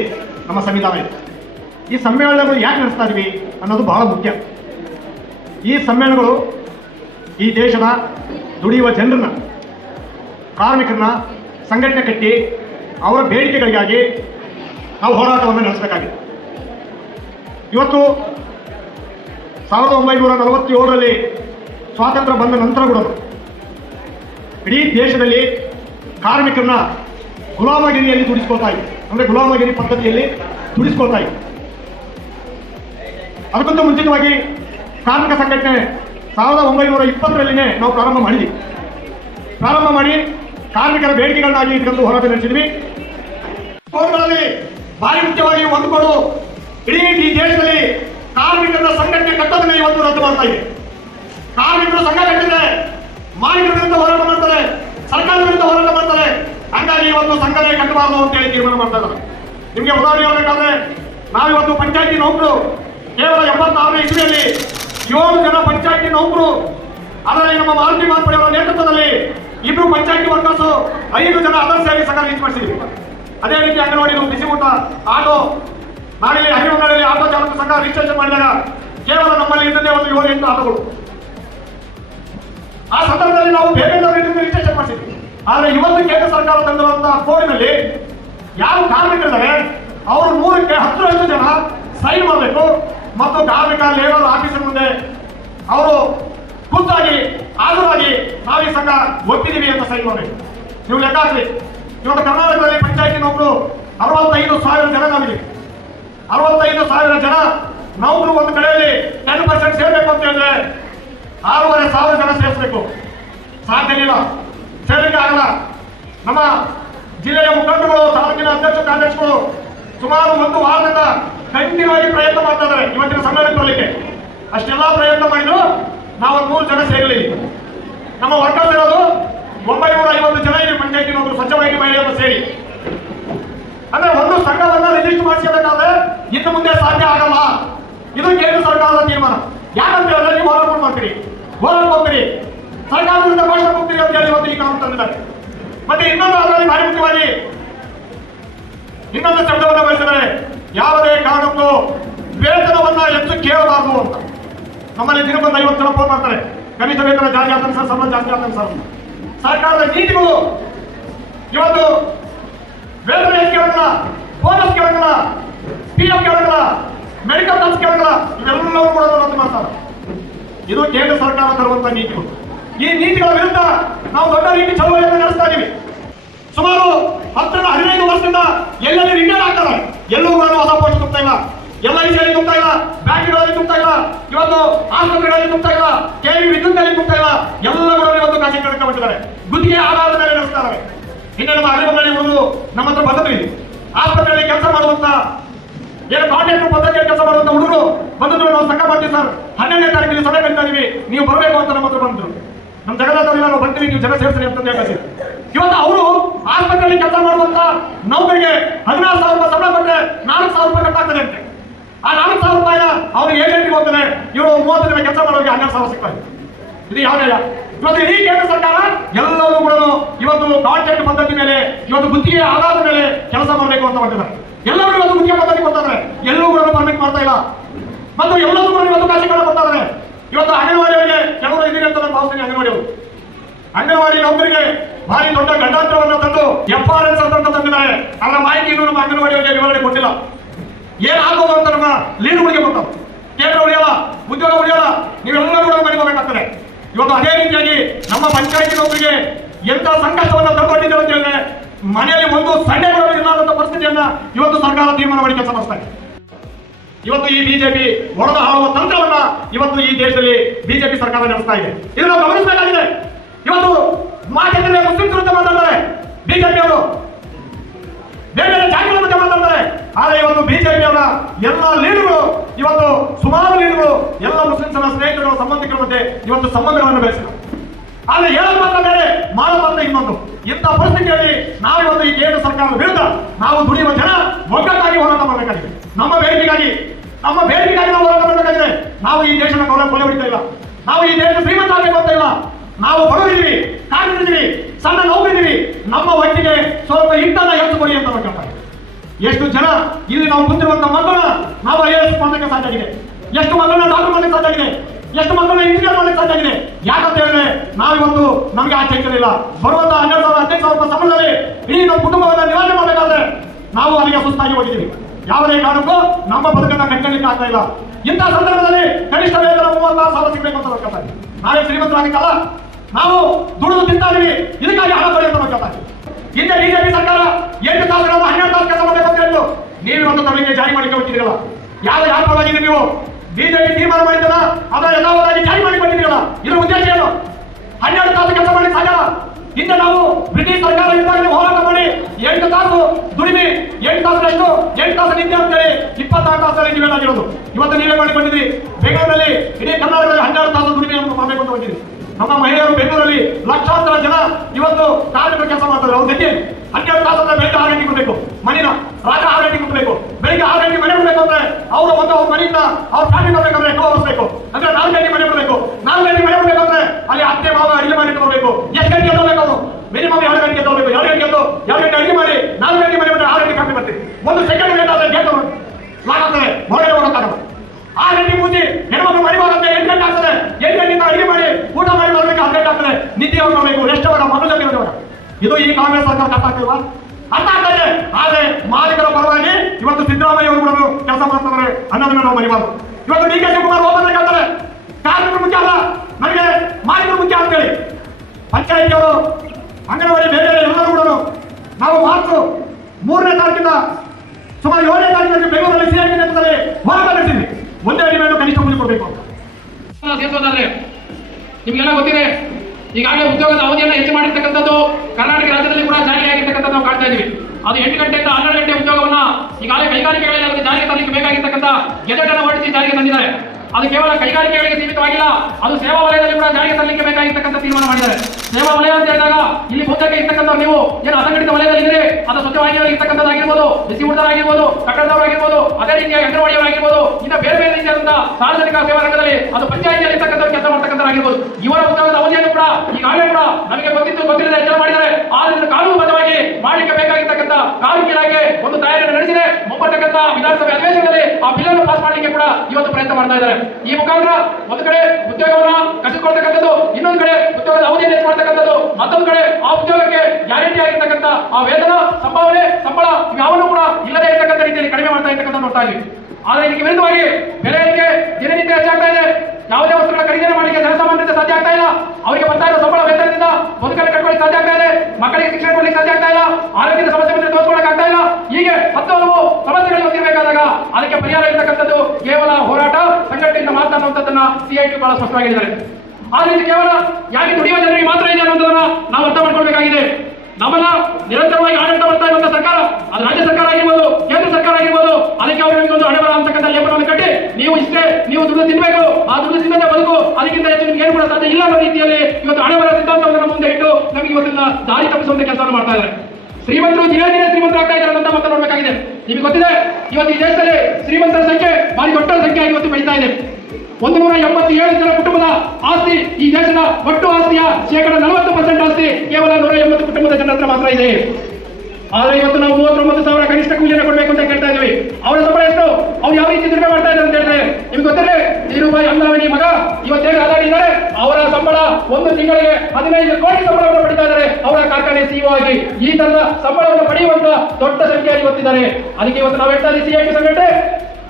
ನಮ್ಮ ಸಂವಿಧಾನ ಇದೆ. ಈ ಸಮ್ಮೇಳನಗಳು ಯಾಕೆ ನಡೆಸ್ತಾ ಇದ್ವಿ ಅನ್ನೋದು ಬಹಳ ಮುಖ್ಯ. ಈ ಸಮ್ಮೇಳನಗಳು ಈ ದೇಶದ ದುಡಿಯುವ ಜನರನ್ನ, ಕಾರ್ಮಿಕರನ್ನ ಸಂಘಟನೆ ಕಟ್ಟಿ ಅವರ ಬೇಡಿಕೆಗಳಿಗಾಗಿ ನಾವು ಹೋರಾಟವನ್ನು ನಡೆಸಬೇಕಾಗಿದೆ. ಇವತ್ತು ಸಾವಿರದ ಒಂಬೈನೂರ ನಲವತ್ತೇಳರಲ್ಲಿ ಸ್ವಾತಂತ್ರ್ಯ ಬಂದ ನಂತರ ಕೂಡ ಇಡೀ ದೇಶದಲ್ಲಿ ಕಾರ್ಮಿಕರನ್ನ ಗುಲಾಮಗಿರಿಯಲ್ಲಿ ದುಡಿಸ್ಕೊಳ್ತಾ ಇತ್ತು ಅಂದರೆ ಗುಲಾಮಗಿರಿ ಪದ್ಧತಿಯಲ್ಲಿ ದುಡಿಸ್ಕೊಳ್ತಾ ಇತ್ತು ಅದಕ್ಕಿಂತ ಮುಂಚಿತವಾಗಿ ಕಾರ್ಮಿಕ ಸಂಘಟನೆ ಸಾವಿರದ ಒಂಬೈನೂರ ಇಪ್ಪತ್ತರಲ್ಲಿನೇ ನಾವು ಪ್ರಾರಂಭ ಮಾಡಿದ್ವಿ. ಪ್ರಾರಂಭ ಮಾಡಿ ಕಾರ್ಮಿಕರ ಬೇಡಿಕೆಗಳನ್ನಾಗಿ ಇಟ್ಕೊಂಡು ಹೋರಾಟ ನಡೆಸಿದ್ವಿ. ಭಾರಿ ಮುಖ್ಯವಾಗಿ ಒಂದು ಕೊಡು ಇಡೀ ಈ ದೇಶದಲ್ಲಿ ಕಾರ್ಮಿಕರ ಸಂಘಟನೆ ಕಟ್ಟೋದನ್ನ ಇವತ್ತು ರದ್ದು ಮಾಡ್ತಾ ಇದೆ. ಕಾರ್ಮಿಕರು ಸಂಘ ಕಟ್ಟಿದ್ರೆ ಮಾಲೀಕರ ವಿರುದ್ಧ ಹೋರಾಟ ಮಾಡ್ತಾರೆ, ಸರ್ಕಾರದ ವಿರುದ್ಧ ಹೋರಾಟ ಮಾಡ್ತಾರೆ. ಹಂಗಾಗಿ ಇವತ್ತು ಸಂಘಟನೆ ಕಟ್ಟಬಾರದು ಅಂತ ಹೇಳಿ ತೀರ್ಮಾನ ಮಾಡ್ತಾ ಇದ್ದಾರೆ. ನಿಮಗೆ ಉದಾಹರಣೆ ಹೇಳ್ಬೇಕಾದ್ರೆ, ನಾವಿವತ್ತು ಪಂಚಾಯತಿ ನೌಕರು, ಕೇವಲ ಎಂಬತ್ತಾರನೇ ಇಸ್ವಿಯಲ್ಲಿ ಏಳು ಜನ ಪಂಚಾಯತಿ ನೌಕರು, ಅದರಲ್ಲಿ ನಮ್ಮ ಮಾರುತಿ ಮಾರ್ಪಡೆಯವರ ನೇತೃತ್ವದಲ್ಲಿ ಇಬ್ರು ಪಂಚಾಯತಿ ವರ್ಕರ್ಸು ಐದು ಜನ ಅದರ್ ಸಂಘ ಮಾಡಿಸಿದ್ವಿ ಅದೇ ರೀತಿ ಅಂಗನವಾಡಿ ಬಿಸಿ ಊಟ ಆಟೋ ನಾವಿಲ್ಲಿ ಹರಿವಂಗದಲ್ಲಿ ಆಟೋ ಚಾಲಕ ಸಂಘ ರಿಜಿಸ್ಟ್ರೇಷನ್ ಮಾಡಿದಾಗ ಕೇವಲ ನಮ್ಮಲ್ಲಿ ಇದ್ದದೇ ಒಂದು ಏಳು ಎಂಟು ಆಟೋಗಳು. ಆ ಸಂದರ್ಭದಲ್ಲಿ ನಾವು ಬೇರೆ ರಿಚಾರ್ಜ್ ಮಾಡಿಸಿದ್ವಿ. ಆದರೆ ಇವತ್ತು ಕೇಂದ್ರ ಸರ್ಕಾರ ತಂದಿರುವಂತಹ ಕೋಡಿನಲ್ಲಿ ಯಾರು ಕಾರ್ಮಿಕರಿದ್ದಾರೆ, ಅವರು ನೂರಕ್ಕೆ ಹತ್ತರಷ್ಟು ಜನ ಸೈನ್ ಮಾಡಬೇಕು ಮತ್ತು ಕಾರ್ಮಿಕ ಲೇಬರ್ ಆಫೀಸರ್ ಮುಂದೆ ಅವರು ಖುದ್ದಾಗಿ ಹಾಜರಾಗಿ ನಾವು ಸಂಘ ಒಪ್ಪಿದ್ದೀವಿ ಅಂತ ಸೈನ್ ಮಾಡಬೇಕು. ನೀವು ಲೆಕ್ಕ ಹಾಕಿ ಇವತ್ತು ಕರ್ನಾಟಕದಲ್ಲಿ ಪಂಚಾಯತಿ ನೌಕರು ಅರವತ್ತೈದು ಸಾವಿರ ಜನ ನಮಗೆ ಅರವತ್ತೈದು ಸಾವಿರ ಜನ ನೌಕರು ಒಂದು ಕಡೆಯಲ್ಲಿ ಟೆನ್ ಪರ್ಸೆಂಟ್ ಸೇರ್ಬೇಕು ಅಂತ ಹೇಳಿದ್ರೆ ಆರೂವರೆ ಸಾವಿರ ಜನ ಸೇರಿಸಬೇಕು. ಸಾಧ್ಯ ಇಲ್ಲ. ಸೇರ್ಲಿಕ್ಕೆ ಆಗಲ್ಲ. ನಮ್ಮ ಜಿಲ್ಲೆಯ ಮುಖಂಡರುಗಳು, ತಾಲೂಕಿನ ಅಧ್ಯಕ್ಷ ಕಾರ್ಯದರ್ಶಿಗಳು ಸುಮಾರು ಒಂದು ವಾರದಿಂದ ಕಂಟಿನ್ಯೂ ಪ್ರಯತ್ನ ಮಾಡ್ತಾ ಇದ್ದಾರೆ ಇವತ್ತಿನ ಸಮ್ಮೇಳನ ಬರಲಿಕ್ಕೆ. ಅಷ್ಟೆಲ್ಲ ಪ್ರಯತ್ನ ಮಾಡಿದ್ರು ನಾವು ಮೂರು ಜನ ಸೇರಲಿ ನಮ್ಮ ವರ್ಕರ್ಸ್ ಇರೋದು ಒಂಬೈನೂರ ಐವತ್ತು ಜನ ಇಲ್ಲಿ ಪಂಚಾಯತಿ ನೌಕರು ಸ್ವಚ್ಛವಾಗಿ ಮಹಿಳೆಯರು ಸೇರಿ. ಅಂದ್ರೆ ಒಂದು ಸಂಘವನ್ನ ರಿಜಿಸ್ಟರ್ ಮಾಡಿಸಬೇಕಾದ್ರೆ ಇದು ಕೇಂದ್ರ ಸರ್ಕಾರದ ತೀರ್ಮಾನ. ಯಾಕಂತ ಹೇಳಿದ್ರೆ ನೀವು ಹೋರಾಟ ಮಾಡ್ತೀರಿ. ಹೋರಾಟ ಹೋಗ್ತೀರಿ ಸರ್ಕಾರದಿಂದ ಘೋಷಣೆ ಹೋಗ್ತೀರಿ ಅಂತ ಹೇಳಿ ಇವತ್ತು ಈ ಕಾನೂನು ತಂದಿದ್ದಾರೆ. ಮತ್ತೆ ಇನ್ನೊಂದು ಅದರಲ್ಲಿ ಭಾರಿ ಮುಖ್ಯವಾಗಿ ಇನ್ನೊಂದು ಶಬ್ದವನ್ನು ಬಳಸಿದರೆ ಯಾವುದೇ ಕಾರಣಕ್ಕೂ ವೇತನವನ್ನ ಹೆಚ್ಚು ಕೇಳಬಾರದು ಅಂತ. ನಮ್ಮಲ್ಲಿ ದಿನಕ್ಕೊಂದು ಐವತ್ತು ಜನ ಫೋನ್ ಮಾಡ್ತಾರೆ. ಕನಿಷ್ಠ ವೇತನ ಜಾರಿ ಆಗ್ತಾನೆ ಸರ್ ಸಂಬಳ ಜಾಸ್ತಿ ಆಗ್ತಾನೆ ಸರ್. ಸರ್ಕಾರದ ನೀತಿಗಳು ಇವತ್ತು ವೇತನ ಹೆಚ್ಚು ಕೇಳಲ್ಲ ಬೋನಸ್ ಕೇಳಲ್ಲ ಪಿ ಎಫ್ ಕೇಳಲ್ಲ ಮೆಡಿಕಲ್ ಖರ್ಚು ಕೇಳಲ್ಲ ಇವೆಲ್ಲವೂ ಕೂಡ ರದ್ದು ಮಾಡ್ತಾರೆ. ಇದು ಕೇಂದ್ರ ಸರ್ಕಾರ ತರುವಂತ ನೀತಿಗಳು. ಈ ನೀತಿಗಳ ವಿರುದ್ಧ ನಾವು ದೊಡ್ಡ ರೀತಿ ಚಳವಳಿಯನ್ನು ನಡೆಸ್ತಾ ಇದ್ದೀವಿ ಸುಮಾರು ಹತ್ತರಿಂದ ಹದಿನೈದು ವರ್ಷದಿಂದ ಎಲ್ಲೆಲ್ಲಿ ರಿಟೈರ್ ಆಗ್ತಾರೆ. ಎಲ್ಲೂ ಕೂಡ ಹೊಸ ಪೋಸ್ಟ್ ತುಂಬತಾ ಇಲ್ಲ. ಎಲ್ಲ ಐಸಿಯಲ್ಲಿ ತುಂಬತಾ ಇಲ್ಲ. ಬ್ಯಾಂಕ್ಗಳಲ್ಲಿ ತುಂಬತಾ ಇಲ್ಲ. ಇವತ್ತು ಆಸ್ಪತ್ರೆಗಳಲ್ಲಿ ಮುಕ್ತಾ ಇಲ್ಲ ಕೆವಿ ವಿದ್ಯುತ್ನಲ್ಲಿ ಮುಕ್ತಾ ಇಲ್ಲ ಎಲ್ಲ ಕೂಡ ಇವತ್ತು ಖಾಸಗಿ ಕಟ್ಟಿದ್ದಾರೆ ಗುತ್ತಿಗೆ ಆಧಾರದ ಮೇಲೆ ನಡೆಸ್ತಾರೆ. ಇನ್ನು ನಮ್ಮ ಹಳ್ಳಿ ಒಂದು ನಮ್ಮ ಹತ್ರ ಬಂದ್ರಿ ಆಸ್ಪತ್ರೆಯಲ್ಲಿ ಕೆಲಸ ಮಾಡುವಂತ, ಏನು ಕಾಂಟ್ರಾಕ್ಟ್ ಪದ್ಧತಿಯಲ್ಲಿ ಕೆಲಸ ಮಾಡುವಂತ ಹುಡುಗರು ಬಂದ್ರು ನಾವು ಸಂಘ ಮಾಡ್ತೀವಿ ಸರ್. ಹನ್ನೆರಡನೇ ತಾರೀಕಿಗೆ ಸಭೆ ಕರಿತಾ ಇದೀವಿ. ನೀವು ಬರಬೇಕು ಅಂತ ನಮ್ಮ ಹತ್ರ ಬಂದ್ರು. ನಮ್ಮ ಜಗದಾಥರೆಲ್ಲ ನಾವು ನೀವು ಜನ ಸೇರಿಸ್ರಿ ಅಂತ ಹೇಳಿ ಇವತ್ತು ಅವರು ಆಸ್ಪತ್ರೆಯಲ್ಲಿ ಕೆಲಸ ಮಾಡುವಂತ ನೌಕರಿಗೆ ಹದಿನಾರು ಸಾವಿರ ರೂಪಾಯಿ ಸಂಬಳ ಕೊಟ್ಟರೆ ನಾಲ್ಕು ಸಾವಿರ ರೂಪಾಯಿ ಕಟ್ಟಾಗ್ತದೆ ಅಂತೆ. ಆ ನಾಲ್ಕು ಸಾವಿರ ರೂಪಾಯಿನ ಅವ್ರು ಏಜೆಂಟ್ಗೆ ಹೋಗ್ತಾರೆ ಇವರು ಮೂವತ್ತು ದಿನ ಕೆಲಸ ಮಾಡೋರಿಗೆ ಹನ್ನೆರಡು ಸಾವಿರ ಸಿಗ್ತಾರೆ ಇದೆ ಯಾವ ನ್ಯಾಯ? ಇವತ್ತು ಇಡೀ ಕೇಂದ್ರ ಸರ್ಕಾರ ಎಲ್ಲರೂ ಕೂಡ ಇವತ್ತು ಕಾಂಟ್ರಾಕ್ಟ್ ಪದ್ಧತಿ ಮೇಲೆ, ಇವತ್ತು ಗುತ್ತಿಗೆ ಆಧಾರದ ಮೇಲೆ ಕೆಲಸ ಮಾಡಬೇಕು ಅಂತ ಹೊರಟಿದ್ದಾರೆ ಎಲ್ಲರೂ ಇವತ್ತು ಗುತ್ತಿಗೆ ಪದ್ಧತಿ ಕೊಡ್ತಾರೆ. ಎಲ್ಲರೂ ಕೂಡ ಪರ್ಮಿಟ್ ಮಾಡ್ತಾ ಇಲ್ಲ. ಮತ್ತು ಎಲ್ಲರೂ ಕೂಡ ಇವತ್ತು ಕಾಸಿಗಳ ಕೊಡ್ತಾ ಇದ್ದಾರೆ. ಇವತ್ತು ಅಂಗನವಾಡಿಯವರಿಗೆ ಕೆಲವರು ಇದೀರಿ ಅಂತ ನಾನು ಭಾವಿಸ್ತೀನಿ ಅಂಗನವಾಡಿಯವರು ಅಂಗನವಾಡಿ ನೌಕರಿಗೆ ಭಾರಿ ದೊಡ್ಡ ಗಂಡಾಂತರವನ್ನು ತಂದು ಎಫ್ ಆರ್ ಎಸ್ ಅಂತ ತಂದಿದ್ದಾರೆ. ಅದರ ಮಾಹಿತಿಯನ್ನು ನಮ್ಮ ಅಂಗನವಾಡಿಯವರಿಗೆ ವಿವರಣೆ ಕೊಟ್ಟಿಲ್ಲ. ಏನಾಗೋದು ಅಂತ ನಮ್ಮ ಲೀಡ್ಗಳಿಗೆ ಗೊತ್ತಾಗ ಕೇಂದ್ರ ಉಳಿಯಲ್ಲ ಉದ್ಯೋಗ ಉಳಿಯಲ್ಲ ನೀವೆಲ್ಲರೂ ಕೂಡ ಮಾಡಿಕೋಬೇಕಾಗ್ತದೆ ಇವತ್ತು ಅದೇ ರೀತಿಯಾಗಿ ನಮ್ಮ ಪಂಚಾಯತಿ ನೌಕರಿಗೆ ಎಂತ ಸಂಕಷ್ಟವನ್ನು ತಂದುಕೊಂಡಿದ್ದಾರೆ ಅಂತ ಹೇಳಿದ್ರೆ, ಮನೆಯಲ್ಲಿ ಒಂದು ಸಣ್ಣ ಇಲ್ಲದಂತ ಪರಿಸ್ಥಿತಿಯನ್ನ ಇವತ್ತು ಸರ್ಕಾರ ತೀರ್ಮಾನ ಮಾಡಿ ಕೆಲಸ ಮಾಡ್ತಾ ಇವತ್ತು ಈ ಬಿಜೆಪಿ ಒಡೆದ ಆಳುವ ತಂತ್ರವನ್ನ ಇವತ್ತು ಈ ದೇಶದಲ್ಲಿ ಬಿಜೆಪಿ ಸರ್ಕಾರ ನಡೆಸ್ತಾ ಇದೆ. ಇದನ್ನು ಗಮನಿಸಬೇಕಾಗಿದೆ. ಇವತ್ತು ಮಾಧ್ಯಮದಲ್ಲಿ ಮುಸ್ಲಿಂ ವಿರುದ್ಧ ಮಾತಾಡ್ತಾರೆ. ಬಿಜೆಪಿ ಅವರು ಬೇರೆ ಬೇರೆ ಜಾತಿಗಳ ಬಗ್ಗೆ ಮಾತಾಡ್ತಾರೆ. ಆದ್ರೆ ಇವತ್ತು ಬಿಜೆಪಿ ಅವರ ಎಲ್ಲ ಲೀಡರ್ಗಳು, ಇವತ್ತು ಸುಮಾರು ಲೀಡರ್ಗಳು, ಎಲ್ಲ ಮುಸ್ಲಿಂಸರ ಸ್ನೇಹಿತರು ಸಂಬಂಧಿಕರ ಮಧ್ಯೆ ಇವತ್ತು ಸಂಬಂಧಗಳನ್ನು ಬೆಳೆಸಿದರು. ಆದರೆ ಹೇಳೋದು ಮಾತ್ರ ಬೇರೆ ಇನ್ನೊಂದು. ಇಂಥ ಪರಿಸ್ಥಿತಿಯಲ್ಲಿ ನಾವು ಇವತ್ತು ಈ ಕೇಂದ್ರ ಸರ್ಕಾರದ ವಿರುದ್ಧ ನಾವು ದುಡಿಯುವ ಜನ ಒಗ್ಗಟ್ಟಾಗಿ ಹೋರಾಟ ಮಾಡಬೇಕಾಗಿದೆ. ನಮ್ಮ ಬೇಡಿಕೆಗಾಗಿ ನಮ್ಮ ಬೇಡಿಕೆಗಾಗಿ ನಾವು ಹೋರಾಟ ಮಾಡಬೇಕಾಗಿದೆ. ನಾವು ಈ ದೇಶನ ಕೊಲೆ ಹೊಡಿತಾ ಇಲ್ಲ. ನಾವು ಈ ದೇಶ ಶ್ರೀಮಂತ ಆಗಬೇಕು ಅಂತ ಇಲ್ಲ. ನಾವು ಬಡವರಿದ್ದೀವಿ ಇದ್ದೀವಿ ಸಣ್ಣ ನೌಕರಿದ್ದೀವಿ. ನಮ್ಮ ಒಟ್ಟಿಗೆ ಸ್ವಲ್ಪ ಇಂಟನ್ನ ಹೆಚ್ಚು ಕೊಡಿ ಅಂತ ಇದ್ದೀವಿ. ಎಷ್ಟು ಜನ ಇಲ್ಲಿ ನಾವು ಬಂದಿರುವಂತಹ ಮಕ್ಕಳ ನಾವು ಐ ಎಸ್ ಮಾಡಲಿಕ್ಕೆ ಸಾಧ್ಯ ಆಗಿದೆ ಎಷ್ಟು ಮಕ್ಕಳನ್ನ ಡಾಕ್ಟರ್ ಮಾಡಲಿಕ್ಕೆ ಸಾಧ್ಯ ಆಗಿದೆ ಎಷ್ಟು ಮಕ್ಕಳನ್ನ ಇಂಜಿನಿಯರ್ ಮಾಡಲಿಕ್ಕೆ ಸಾಧ್ಯ ಆಗಿದೆ ಯಾಕಂತ ಹೇಳಿದ್ರೆ ನಾವಿವತ್ತು ನಮಗೆ ಆಚೆ ಇರಲಿಲ್ಲ ಬರುವಂತ ಹನ್ನೆರಡು ಸಾವಿರ ಹದಿನೈದು ಸಾವಿರ ರೂಪಾಯಿ ಸಂಬಳದಲ್ಲಿ ಇಡೀ ನಮ್ಮ ಕುಟುಂಬವನ್ನು ನಿವಾರಣೆ ಮಾಡಬೇಕಾದ್ರೆ ನಾವು ಅಲ್ಲಿಗೆ ಸುಸ್ತಾಗಿ ಹೋಗಿದ್ದೀವಿ. ಯಾವುದೇ ಕಾರಣಕ್ಕೂ ನಮ್ಮ ಬದುಕನ್ನ ಕಟ್ಕೊಳ್ಳಿಕ್ಕೆ ಆಗ್ತಾ ಇಲ್ಲ. ಇಂತಹ ಸಂದರ್ಭದಲ್ಲಿ ಕನಿಷ್ಠ ವೇತನ ಮೂವತ್ತಾರು ಸಾವಿರ ಸಿಗಬೇಕು ಅಂತ ಇದ್ದೀವಿ. ನಾವೇ ಶ್ರೀಮಂತರಾಗಲಿಕ್ಕಲ್ಲ ನಾವು ದುಡಿದು ತಿಂತಾ ಇದೀವಿ. ಇದಕ್ಕಾಗಿ ಹಣ ಕೇಳ್ತಾ ಇದ್ದೀವಿ. ಹಿಂದೆ ಬಿಜೆಪಿ ಸರ್ಕಾರ ಎಂಟು ಸಾವಿರದ ಹನ್ನೆರಡು ತಾಸು ಕೆಲಸ ಮಾಡಬೇಕು ಅಂತ ಹೇಳಿದ್ರು ನೀವು ಇವತ್ತು ತಮಗೆ ಜಾರಿ ಮಾಡಿ ಕೊಟ್ಟಿದ್ದೀರಲ್ಲ ಯಾವ ಯಾವ ಪರವಾಗಿ ನೀವು? ಬಿಜೆಪಿ ತೀರ್ಮಾನ ಮಾಡಿದ್ದಲ್ಲ, ಅದರ ಯಥಾವತ್ತಾಗಿ ಜಾರಿ ಮಾಡಿ ಕೊಟ್ಟಿದ್ದೀರಲ್ಲ? ಇದರ ಉದ್ದೇಶ ಏನು? ಹನ್ನೆರಡು ತಾಸು ಕೆಲಸ ಮಾಡಿ ಸಾಧ್ಯ ಹಿಂದೆ ನಾವು ಬ್ರಿಟಿಷ್ ಸರ್ಕಾರ ಇದ್ದಾಗಲೇ ಹೋರಾಟ ಮಾಡಿ ಎಂಟು ತಾಸು ದುಡಿಮೆ, ಎಂಟು ತಾಸಿನಷ್ಟು ಎಂಟು ತಾಸು ನಿದ್ದೆ ಅಂತೇಳಿ ಇಪ್ಪತ್ತಾರು ತಾಸಲ್ಲಿ ನೀವೇನಾಗಿರೋದು? ಇವತ್ತು ನೀವೇ ಮಾಡಿಕೊಂಡಿದ್ರಿ ಬೆಂಗಳೂರಲ್ಲಿ, ಇಡೀ ಕರ್ನಾಟಕದಲ್ಲಿ ಹನ್ನೆರಡು ತಾಸು ದುಡಿಮೆ ಮಾಡಬೇಕು ಅಂತ ಬಂದಿರಿ ನಮ್ಮ ಮಹಿಳೆಯರು ಬೆಂಗಳೂರಲ್ಲಿ ಲಕ್ಷಾಂತರ ಜನ ಇವತ್ತು ಕಾರ್ಮಿಕರು ಕೆಲಸ ಮಾಡ್ತಾರೆ. ಅವ್ರ ಜೊತೆ ಹನ್ನೆರಡು ತಾಸು ಅಂದ್ರೆ ಬೆಳಿಗ್ಗೆ ಆರು ಗಂಟೆಗೆ ಕೊಡಬೇಕು ಮನೆಯ ರಾತ್ರಿ ಆರು ಗಂಟೆಗೆ ಕೊಡಬೇಕು ಬೆಳಿಗ್ಗೆ ಆರು ಗಂಟೆ ಮನೆ ಬಿಡಬೇಕು ಅಂದ್ರೆ ಅವರು ಒಂದು ಅವ್ರ ಮನೆಯಿಂದ ಅವ್ರ ಫ್ಯಾಮಿಲಿ ಬರ್ಬೇಕಂದ್ರೆ ಎಷ್ಟೋ ಬೇಕು. ಅಂದ್ರೆ ನಾಲ್ಕು ಗಂಟೆ ಮನೆ ಬಿಡಬೇಕು ನಾಲ್ಕು ಗಂಟೆ ಮನೆ ಬಿಡಬೇಕು ಅಂದ್ರೆ ಅಲ್ಲಿ ಅತ್ತೆ ಮಾವ ಅಡಿಗೆ ಮಾಡಿ ಕೊಡಬೇಕು ಎಷ್ಟು ಗಂಟೆ ತಗೋಬೇಕು ಅವರು? ಮಿನಿಮಮ್ ಎರಡು ಗಂಟೆಗೆ ತಗೋಬೇಕು ಎರಡು ಗಂಟೆ ಎದ್ದು, ಎರಡು ಗಂಟೆ ಅಡಿಗೆ ಮಾಡಿ, ನಾಲ್ಕು ಗಂಟೆ ಮನೆ ಬಿಟ್ಟರೆ ಆರು ಗಂಟೆ ಕಾಫಿ ಬರ್ತೀವಿ. ಒಂದು ಸೆಕೆಂಡ್ ಗಂಟೆ ಆದರೆ ಗೇಟ್ ಲಾಕ್ ಆಗ್ತದೆ ಹೊರಗಡೆ ಹೋಗೋಕ್ಕಾಗಲ್ಲ ಆ ಗಂಟೆ ಮುಂಚೆ ಹೆಣ್ಮಕ್ಳು ಮನೆ ಬರುತ್ತೆ ಎಂಟು ಗಂಟೆ ಆಗ್ತದೆ. ಎಂಟು ಗಂಟೆಯಿಂದ ಅಡಿಗೆ ಮಾಡಿ ಊಟ ನಿಧಿ ಹೋಗಬೇಕು ರೆಸ್ಟ್ ಹೋಗ ಮಕ್ಕಳ ಜೊತೆ ಇದು ಈ ಕಾಂಗ್ರೆಸ್ ಸರ್ಕಾರ ಕಷ್ಟ ಆಗ್ತಿಲ್ವಾ? ಅರ್ಥ ಆಗ್ತದೆ ಆದ್ರೆ ಮಾಲೀಕರ ಪರವಾಗಿ ಇವತ್ತು ಸಿದ್ದರಾಮಯ್ಯ ಅವರು ಕೂಡ ಕೆಲಸ ಮಾಡ್ತಾರೆ ಅನ್ನೋದನ್ನ ನಾವು ಮರಿಬಾರ್ದು. ಇವತ್ತು ಡಿ ಕೆ ಶಿವಕುಮಾರ್ ಕೇಳ್ತಾರೆ ಕಾರ್ಮಿಕರು ಮುಖ್ಯ ಅಲ್ಲ. ನನಗೆ ಮಾಲೀಕರು ಮುಖ್ಯ ಅಂತೇಳಿ. ಪಂಚಾಯತಿ ಅವರು, ಅಂಗನವಾಡಿ ಬೇರೆ ಎಲ್ಲರೂ ಕೂಡ ನಾವು ಮಾರ್ಚ್ ಮೂರನೇ ತಾರೀಕಿಂದ ಸುಮಾರು ಏಳನೇ ತಾರೀಕಿನಲ್ಲಿ ಬೆಂಗಳೂರಲ್ಲಿ ಸಿಐಟಿ ನೇತೃತ್ವದಲ್ಲಿ ಹೋರಾಟ ನಡೆಸಿದ್ವಿ ಒಂದೇ ಡಿಮ್ಯಾಂಡ್ ಕನಿಷ್ಠ ಮುಂದೆ ಕೊಡಬೇಕು ಅಂತ. ನಿಮಗೆಲ್ಲ ಗೊತ್ತಿದೆ. ಈಗಾಗಲೇ ಉದ್ಯೋಗದ ಅವಧಿಯನ್ನು ಹೆಚ್ಚು ಮಾಡಿರ್ತಕ್ಕಂಥದ್ದು ಕರ್ನಾಟಕ ರಾಜ್ಯದಲ್ಲಿ ಕೂಡ ಜಾರಿಯಾಗಿರ್ತಕ್ಕಂಥದ್ದು ನಾವು ಕಾಣ್ತಾ ಇದ್ದೀವಿ ಅದು ಎಂಟು ಗಂಟೆಯಿಂದ ಹನ್ನೆರಡು ಗಂಟೆ ಉದ್ಯೋಗವನ್ನ ಈಗಾಗಲೇ ಕೈಗಾರಿಕೆಗಳಲ್ಲಿ ಅದಕ್ಕೆ ಜಾರಿಗೆ ತರಲಿಕ್ಕೆ ಬೇಕಾಗಿರ್ತಕ್ಕಂಥ ಗೆಜೆಟನ್ನು ಹೊರಡಿಸಿ ಜಾರಿಗೆ ತಂದಿದ್ದಾರೆ. ಅದು ಕೇವಲ ಕೈಗಾರಿಕೆಗಳಿಗೆ ಸೀಮಿತವಾಗಿಲ್ಲ, ಅದು ಸೇವಾ ವಲಯದಲ್ಲಿ ಕೂಡ ಜಾರಿಗೆ ತರಲಿಕ್ಕೆ ಬೇಕಾಗಿರ್ತಕ್ಕಂಥ ತೀರ್ಮಾನ ಮಾಡಿದ್ದಾರೆ. ಸೇವಾ ವಲಯ ಅಂತ ಹೇಳಿದಾಗ ಇಲ್ಲಿ ಬಹುತೇಕ ಇರ್ತಕ್ಕಂಥ ನೀವು, ಏನು ಅಸಂಘಟಿತ ವಲಯದಲ್ಲಿ ಇದ್ರೆ ಅದು ಸ್ವಚ್ಛವಾಗಿ ಇರ್ತಕ್ಕಂಥದ್ದಾಗಿರ್ಬೋದು ಬಿಸಿ ಊಟದಾಗಿರ್ಬೋದು ಕಟ್ಟಡದವರಾಗಿರ್ಬೋದು ಅದೇ ರೀತಿಯ ಅಂಗನವಾಡಿಯವರಾಗಿರ್ಬೋದು ಇನ್ನು ಬೇರೆ ಬೇರೆ ರೀತಿಯಾದಂತಹ ಸಾರ್ವಜನಿಕ ಸೇವಾ ರಂಗದಲ್ಲಿ ಅದು ಪಂಚಾಯಿತಿಯಲ್ಲಿ ಇರ್ತಕ್ಕಂಥ ಕೆಲಸ ಮಾಡ್ತಕ್ಕಂಥರಾಗಿರ್ಬೋದು ಇವರ ಉದ್ಯೋಗದ ಅವಧಿಯನ್ನು ಕೂಡ ಕಾರ್ಯಕ್ರಮ ನಮಗೆ ಗೊತ್ತಿತ್ತು ಗೊತ್ತಿಲ್ಲದೆ ಹೆಚ್ಚಳ ಮಾಡಿದ್ದಾರೆ. ಆದ್ರಿಂದ ಕಾನೂನುಬದ್ಧವಾಗಿ ಮಾಡಲಿಕ್ಕೆ ಬೇಕಾಗಿರ್ತಕ್ಕಂಥ ಕಾರ್ಮಿಕ ಇಲಾಖೆ ಒಂದು ತಯಾರಿಯನ್ನು ನಡೆಸಿದೆ. ಮುಂಬರ್ತಕ್ಕಂಥ ವಿಧಾನಸಭೆ ಅಧಿವೇಶನದಲ್ಲಿ ಆ ಬಿಲ್ ಅನ್ನು ಪಾಸ್ ಮಾಡಲಿಕ್ಕೆ ಕೂಡ ಇವತ್ತು ಪ್ರಯತ್ನ ಮಾಡ್ತಾ ಇದ್ದಾರೆ. ಈ ಮುಖಾಂತರ ಒಂದು ಕಡೆ ಉದ್ಯೋಗವನ್ನ ಕಸಿದುಕೊಳ್ತಕ್ಕಂಥದ್ದು, ಇನ್ನೊಂದು ಕಡೆ ಉದ್ಯೋಗದ ಅವಧಿಯನ್ನು ಹೆಚ್ಚು ಮಾಡ್ತಕ್ಕಂಥದ್ದು ಮತ್ತೊಂದು ಕಡೆ ಆ ಉದ್ಯೋಗಕ್ಕೆ ಗ್ಯಾರಂಟಿ ಆಗಿರ್ತಕ್ಕಂಥ ಆ ವೇತನ, ಸಂಭಾವನೆ, ಸಂಬಳ ಯಾವನ್ನು ಕೂಡ ಇಲ್ಲದೆ ಇರತಕ್ಕಂಥ ರೀತಿಯಲ್ಲಿ ಕಡಿಮೆ ಮಾಡ್ತಾ ಇರ್ತಕ್ಕಂಥ ನೋಡ್ತಾ ಆದರೆ ಇದಕ್ಕೆ ವಿರುದ್ಧವಾಗಿ ಬೆಲೆ ದಿನನಿತ್ಯ ಹೆಚ್ಚಾಗ್ತಾ ಇದೆ. ಯಾವುದೇ ವಸ್ತುಗಳ ಖರೀದಿ ಮಾಡಲಿಕ್ಕೆ ಜನಸಾಮಾನ್ಯರಿಗೆ ಸಾಧ್ಯ ಆಗ್ತಾ ಇಲ್ಲ. ಅವರಿಗೆ ಬರ್ತಾ ಇರೋ ಸಂಬಳ ವೇತನದಿಂದ ಬದುಕಲ್ಲಿ ಕಟ್ಕೊಳ್ಳಿಕ್ಕೆ ಸಾಧ್ಯ ಆಗ್ತಾ ಇದೆ. ಮಕ್ಕಳಿಗೆ ಶಿಕ್ಷಣ ಕೊಡಲಿಕ್ಕೆ ಸಾಧ್ಯ ಆಗ್ತಾ ಇಲ್ಲ. ಆರೋಗ್ಯದ ಸಮಸ್ಯೆ ಬಂದ್ರೆ ತೋರಿಸ್ಕೊಳಕ್ ಆಗ್ತಾ ಇಲ್ಲ. ಹೀಗೆ ಹತ್ತು ಹಲವು ಸಮಸ್ಯೆಗಳು ಗೊತ್ತಿರಬೇಕಾದಾಗ ಅದಕ್ಕೆ ಪರಿಹಾರ ಇರತಕ್ಕಂಥದ್ದು ಕೇವಲ ಹೋರಾಟ, ಸಂಘಟನೆಯಿಂದ ಮಾತ್ರ ಅನ್ನುವಂಥದ್ದನ್ನ ಸಿಐಟಿ ಬಹಳ ಸ್ಪಷ್ಟವಾಗಿದ್ದಾರೆ. ಆದ್ರೆ ಕೇವಲ ಯಾಕೆ ದುಡಿಯುವ ಜನರಿಗೆ ಮಾತ್ರ ಇದೆ ಅನ್ನೋದನ್ನ ನಾವು ಅರ್ಥ ಮಾಡ್ಕೊಳ್ಬೇಕಾಗಿದೆ. ನಮ್ಮನ್ನ ನಿರಂತರವಾಗಿ ಆಡಳಿತ ಮಾಡ್ತಾ ಇರುವಂತಹ ಸರ್ಕಾರ, ಅದು ರಾಜ್ಯ ಸರ್ಕಾರ ಆಗಿರ್ಬೋದು, ಕೇಂದ್ರ ಸರ್ಕಾರ ಆಗಿರ್ಬೋದು, ಅದಕ್ಕೆ ಅವರಿಗೆ ಒಂದು ಹಣೆ ಬರ ಅಂತಕ್ಕಂಥ ಲೇಪನವನ್ನು ಕಟ್ಟಿ, ನೀವು ಇಷ್ಟೇ, ನೀವು ದುಡ್ಡು ತಿನ್ಬೇಕು, ಆ ದುಡ್ಡು ತಿನ್ನದೆ ಬದುಕು, ಅದಕ್ಕಿಂತ ಹೆಚ್ಚು ನಿಮ್ಗೆ ಏನು ಕೂಡ ಸಾಧ್ಯ ಇಲ್ಲ ಅನ್ನೋ ರೀತಿಯಲ್ಲಿ ಇವತ್ತು ಹಣೆ ಬರ ಸಿದ್ಧಾಂತವನ್ನು ಮುಂದೆ ಇಟ್ಟು ನಮಗೆ ಇವತ್ತಿನ ದಾರಿ ತಪ್ಪಿಸುವಂತ ಕೆಲಸವನ್ನು ಮಾಡ್ತಾ ಇದ್ದಾರೆ. ಶ್ರೀಮಂತರು ದಿನೇ ದಿನೇ ಶ್ರೀಮಂತರಾಗ್ತಾ ಇದ್ದಾರೆ ಅಂತ ಮಾತನಾಡಬೇಕಾಗಿದೆ ನೋಡ್ಬೇಕಾಗಿದೆ. ನಿಮಗೆ ಗೊತ್ತಿದೆ, ಇವತ್ತು ಈ ದೇಶದಲ್ಲಿ ಶ್ರೀಮಂತರ ಸಂಖ್ಯೆ, ಭಾರಿ ದೊಡ್ಡ ಸಂಖ್ಯೆ ಇವತ್ತು ಬೆಳೀತಾ ಇದೆ. ಒಂದು ನೂರ ಎಂಬತ್ತೇಳು ಜನ ಕುಟುಂಬದ ಆಸ್ತಿ, ಈ ದೇಶದ ಒಟ್ಟು ಆಸ್ತಿಯ ಶೇಕಡ ನಲವತ್ತು ಪರ್ಸೆಂಟ್ ಆಸ್ತಿ ಕೇವಲ ನೂರ ಎಂಬತ್ತು ಕುಟುಂಬದ ಜನರ ಮಾತ್ರ ಇದೆ. ಆದ್ರೆ ಇವತ್ತು ನಾವು ಮೂವತ್ತೊಂಬತ್ತು ಸಾವಿರ ಕನಿಷ್ಠ ಕೂಲಿಯನ್ನು ಕೊಡಬೇಕು ಅಂತ ಕೇಳ್ತಾ ಇದ್ದೀವಿ. ಅವರ ಸಂಬಳ ಎಷ್ಟು? ಅವ್ರು ಯಾವ ರೀತಿ ದುಡಿಮೆ ಮಾಡ್ತಾ ಇದ್ದಾರೆ ಅಂತ ಹೇಳಿದ್ರೆ ನಿಮ್ಗೆ ಗೊತ್ತಿದೆ ಧೀರುಭಾಯಿ ಅಂಗಾವಣಿ ಮಗ ಇವತ್ತೇನು ಅದಾಡಿದ್ದಾರೆ ಅವರ ಸಂಬಳ ಒಂದು ತಿಂಗಳಿಗೆ ಹದಿನೈದು ಕೋಟಿ ಸಂಬಳವನ್ನು ಪಡಿತಾ ಇದ್ದಾರೆ. ಅವರ ಕಾರ್ಖಾನೆ ಸಿಇಒ ಆಗಿ ಈ ತರದ ಸಂಬಳವನ್ನು ಪಡೆಯುವಂತ ದೊಡ್ಡ ಸಂಖ್ಯೆಯಲ್ಲಿ ಇವತ್ತಿದ್ದಾರೆ ಅದಕ್ಕೆ ಇವತ್ತು ನಾವು ಹೇಳ್ತಾ ಇದ್ದೀವಿ ಸಂಘಟನೆ.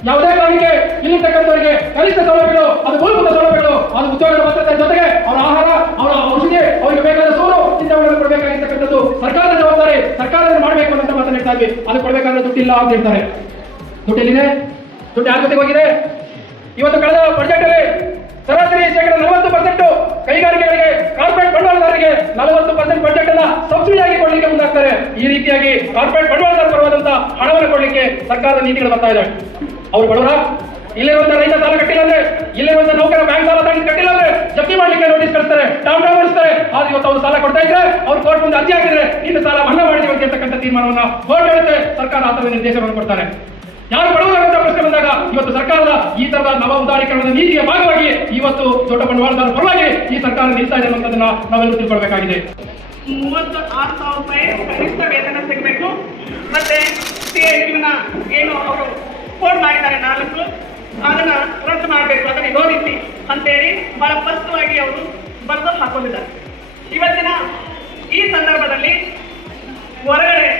ಯಾವುದೇ ಕಾರಣಕ್ಕೆ ಇಲ್ಲಿರ್ತಕ್ಕಂಥವರಿಗೆ ಕನಿಷ್ಠ ಸೌಲಭ್ಯಗಳು, ಅದು ಮೂಲಭೂತ ಸೌಲಭ್ಯಗಳು, ಅದು ಉದ್ಯೋಗದ ಭದ್ರತೆ ಜೊತೆಗೆ ಅವರ ಆಹಾರ, ಅವರ ಔಷಧಿ, ಅವರಿಗೆ ಬೇಕಾದ ಸೋಲು ಇಂಥವುಗಳನ್ನು ಕೊಡಬೇಕಾಗಿರ್ತಕ್ಕಂಥದ್ದು ಸರ್ಕಾರದ ಜವಾಬ್ದಾರಿ ಸರ್ಕಾರದಲ್ಲಿ ಮಾಡಬೇಕು ಅಂತ ಮಾತನ್ನು ಹೇಳ್ತಾ ಇದ್ವಿ ಅದು ಕೊಡಬೇಕಾದ್ರೆ ದುಡ್ಡಿಲ್ಲ ಅಂತ ಹೇಳ್ತಾರೆ. ದುಡ್ಡೆಲ್ಲಿದೆ ದುಡ್ಡು ಯಾರ ಜೊತೆಗೆ ಹೋಗಿದೆ? ಇವತ್ತು ಕಳೆದ ಬಜೆಟ್ ಅಲ್ಲಿ ಸರಾಸರಿ ಶೇಕಡ ನಲವತ್ತು ಪರ್ಸೆಂಟ್ ಕೈಗಾರಿಕೆಗಳಿಗೆ, ಕಾರ್ಪೊರೇಟ್ ಬಂಡವಾಳದಾರರಿಗೆ ನಲವತ್ತು ಪರ್ಸೆಂಟ್ ಬಜೆಟ್ ಅನ್ನ ಸಬ್ಸಿಡಿ ಆಗಿ ಕೊಡ್ಲಿಕ್ಕೆ ಮುಂದಾಗ್ತಾರೆ. ಈ ರೀತಿಯಾಗಿ ಕಾರ್ಪೊರೇಟ್ ಬಂಡವಾಳದಾರ ಪರವಾದಂತ ಹಣವನ್ನು ಕೊಡಲಿಕ್ಕೆ ಸರ್ಕಾರದ ನೀತಿಗಳು ಬರ್ತಾ ಇದೆ. ಅವ್ರು ಬಡವರ? ಇಲ್ಲಿರುವಂತ ರೈತ ಸಾಲ ಕಟ್ಟಿಲ್ಲ ಅಂದ್ರೆ ಒಂದು ನೌಕರ ಬ್ಯಾಂಕ್ ಸಾಲ ತಗೊಂಡು ಕಟ್ಟಿಲ್ಲ ಅಂದ್ರೆ, ಜಪ್ತಿ ಮಾಡ್ಲಿಕ್ಕೆ ನೋಟಿಸ್ ಕಳಿಸ್ತಾರೆ ಟಾಮ್ ಟಾಮ್ ಮಾಡಿಸ್ತಾರೆ ಆದ್ರೆ ಇವತ್ತು ಅವ್ರು ಸಾಲ ಕೊಡ್ತಾ ಇದ್ರೆ, ಅವ್ರು ಕೋರ್ಟ್ ಮುಂದೆ ಅರ್ಜಿ ಹಾಕಿದ್ರೆ, ಇನ್ನು ಸಾಲ ಮನ್ನಾ ಮಾಡಿದೀವಿ ಅಂತ ಹೇಳ್ತಕ್ಕಂಥ ತೀರ್ಮಾನವನ್ನ ಕೋರ್ಟ್ ಹೇಳುತ್ತೆ. ಸರ್ಕಾರ ಆ ಥರದ ನಿರ್ದೇಶನವನ್ನು ಕೊಡ್ತಾರೆ. ಯಾರು ಬಡವರಾಗಂತ ಪ್ರಶ್ನೆ ಬಂದಾಗ, ಇವತ್ತು ಸರ್ಕಾರದ ಈ ತರದ ನವ ಉದಾರೀಕರಣದ ನೀತಿಯ ಭಾಗವಾಗಿ ಇವತ್ತು ದೊಡ್ಡ ಬಂಡವಾಳದಾರ ಪರವಾಗಿ ಈ ಸರ್ಕಾರ ನಿಲ್ತಾ ಇದೆ ಅನ್ನೋದನ್ನ ನಾವೆಲ್ಲರೂ ತಿಳ್ಕೊಳ್ಬೇಕಾಗಿದೆ. ಮೂವತ್ತು ಆರು ಸಾವಿರ ರೂಪಾಯಿ ಕನಿಷ್ಠ ವೇತನ ಸಿಗಬೇಕು ಮತ್ತೆ ಏನು ಅವರು ಫೋನ್ ಮಾಡಿದ್ದಾರೆ ನಾಲ್ಕು. ಅದನ್ನ ರದ್ದು ಮಾಡಬೇಕು, ಅದನ್ನ ನಿರೋಧಿಸಿ ಅಂತೇಳಿ ಬಹಳ ಸ್ಪಷ್ಟವಾಗಿ ಅವರು ಬರೆದು ಹಾಕೊಂಡಿದ್ದಾರೆ. ಇವತ್ತಿನ ಈ ಸಂದರ್ಭದಲ್ಲಿ ಹೊರಗಡೆ